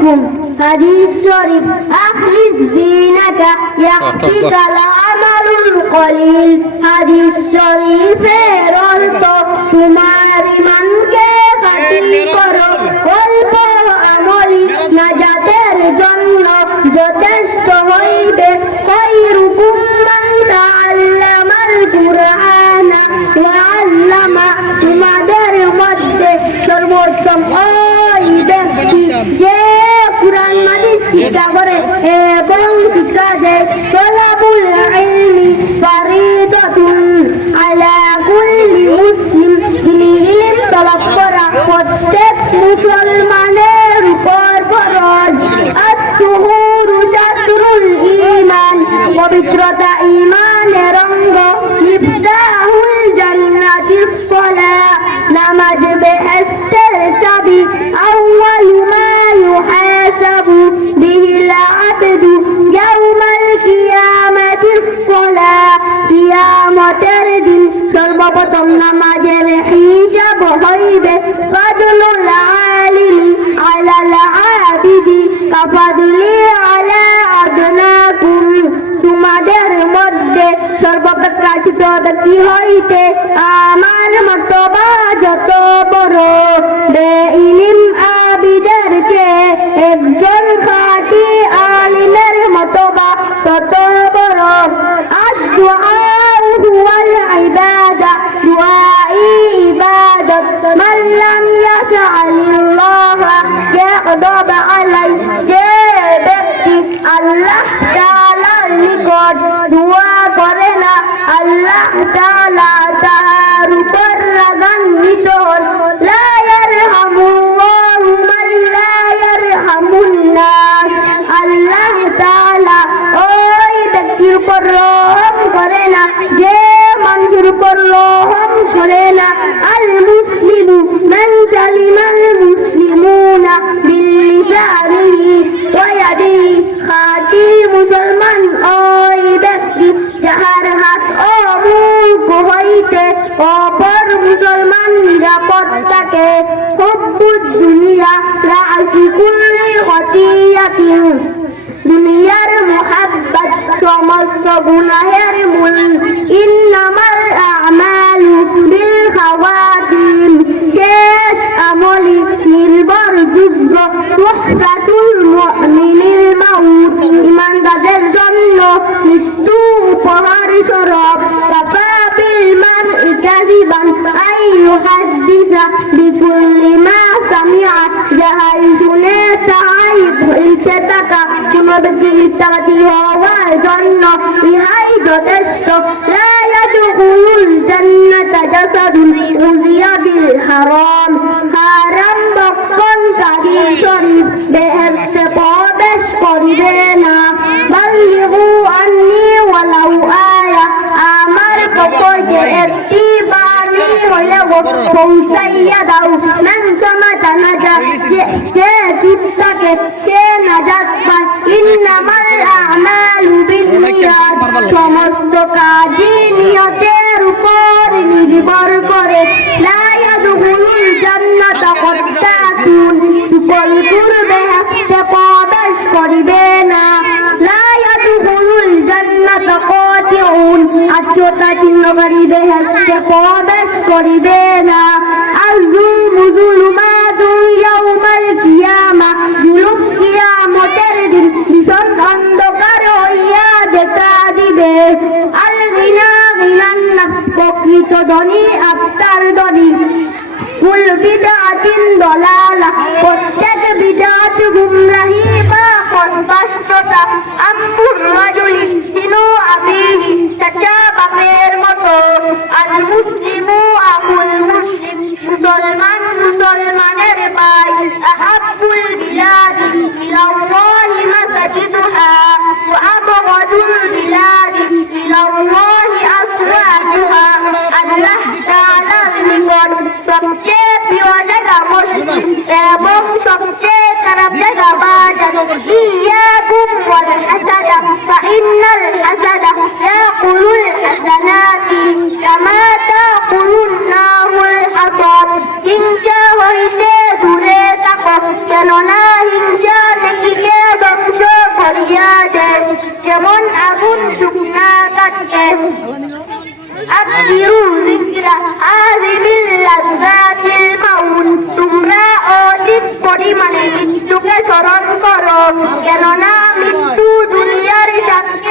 عليكم حديث شريف أخلص دينك يأتيك العمل القليل حديث شريف অর্থ তোমার ইমানকে খাঁটি করো অল্প আমলি নাজাতের জন্য যথেষ্ট হইবে খায়রুকুম মান তাআল্লামাল কুরআনা ওয়া আল্লামা তোমাদের মধ্যে সর্বোত্তম ওই ব্যক্তি যে কুরআন মাজিদ শিক্ষা করে এবং শিক্ষা দেয় তলাবুল ইলমি ফরিদাতুন আলা কুল্লি মুসলিম যিনি ইলম তলব করা প্রত্যেক মুসলমানের উপর ফরজ আত-তুহুরু শাতরুল ঈমান পবিত্রতা ঈমানের অঙ্গ ইফতাহুল জান্নাতিস সালাহ নামাজ বেহেশতের চাবি আউয়ালু মা ইউহাসাবু বিহিল আবদু ইয়াউমাল কিয়ামাতিস সালাহ কিয়ামতের দিন সর্বপ্রথম নামাজের হিসাব হইবে ফাদলুল আলিমি আলাল আবিদি কাফাদুলি আলা আদনাকুম তোমাদের মধ্যে সর্বাপেক্ষা ছোট ব্যক্তি হইতে আমার মর্তবা যত বড় বেইলিম আবিদের চেয়ে একজন খাঁটি আলিমের মর্তবা তত বড় আশ-দুআউ হুয়াল ইবাদা দুআই ইবাদত মান লাম ইয়াসআলিল্লাহ ইয়াগদাব আলাই যে ব্যক্তি আল্লাহ তাআলার নিকট দোয়া করে না আল্লাহ তাআলা তার উপর রাগান্বিত হন লা ইয়ারহামুল্লাহু মান লা ইয়ারহামুন নাস আল্লাহ তাআলা ওই ব্যক্তির উপর রহম করে না যে মানুষের উপর রহম করে না আল মুসলিমু মান সালিমাল মুসলিমুনা বিলিসানিহি ওয়া ইয়াদিহি খাঁটি মুসলমান ওই ব্যক্তি যাহার হাত ও মুখ হইতে অপর মুসলমান নিরাপদ থাকে হুব্বুদ দুনিয়া রা'সু কুল্লি খতিয়াতিন দুনিয়ার মুহাব্বত সমস্ত গুনাহের মূল ইন্নামাল আমালু বিল খাওয়াতিম শেষ আমলি নির্ভরযোগ্য তুহফাতুল মুমিনিল মাউত ইমানদারদের জন্য মৃত্যু উপহার স্বরূপ কাফা বিল মারই কাযিবান আই ইউহাদ্দিসা বিকুল্লি মা সামিআ যাহাই শুনে তাই বলছে টাকা কোন ব্যক্তি মিথ্যাবাদী হওয়ার জন্য ইহাই যথেষ্ট লা ইয়াদখুলুল জান্নাতা জাসাদুন উযিয়া বিল হারাম হারাম ভক্ষণকারী শরীর বেহেশতে প্রবেশ করিবে না বাল্লিগু আন্নি ওয়ালাউ আয়া আমার পক্ষ যে একটি বাণী হলেও পৌঁছাইয়া দাও মান সামাতা নাজাত যে চুপ থাকে সে নাজাত পায় ইন্নামাল আমালু বিন্নিয়াত সমস্ত কাজই নিয়তের উপর নির্ভর করে লা ইয়াদখুলুল জান্নাতা কত্তাতুন সুকলপুর বেহেশতে প্রবেশ করিবে না লা ইয়াদখুলুল জান্নাতা কাতিউন আত্মীয়তা ছিন্নকারী বেহেশতে প্রবেশ করিবে না আযুলমু যুলুমাতুন ইয়াউমাল কিয়ামা জুলুম কিয়ামতের দিন ভীষণ অন্ধকার হইয়া দেখা দিবে আল গিনা গিনান নাফস প্রকৃত ধনী আত্মার ধনী কুল বিদআতিন দলালা প্রত্যেক বিদআত গুমরাহি বা পথভ্রষ্টতা আম্মুর রাজুলি সিনু আবিহি চাচা বাপের মতো আল মুসলিমু আকুল মুসলিম মুসলমান মুসলমানের ভাই আহাব্বুল বিলাদি ইলাল্লাহি মাসাজিদুহা ওয়া আবগাদুল বিলাদি ইলাল্লাহি আসওয়াতুহা আল্লাহ তাআলার নিকট সবচেয়ে প্রিয় জায়গা মসজিদ এবং সবচেয়ে খারাপ জায়গা বাজার ইয়াকুম ওয়াল হাসাদা ফাইন্নাল হাসাদা ইয়াকুলুল হাসানাতি কামা তাকুলুন নারুল হাতাব হিংসা হইতে দূরে থাকো কেননা হিংসার আক্সিরু যিকরা আযিমিল লাযযাতিল মাউন তোমরা অধিক পরিমাণে মৃত্যুকে স্মরণ করো কেননা মৃত্যু দুনিয়ার সাথে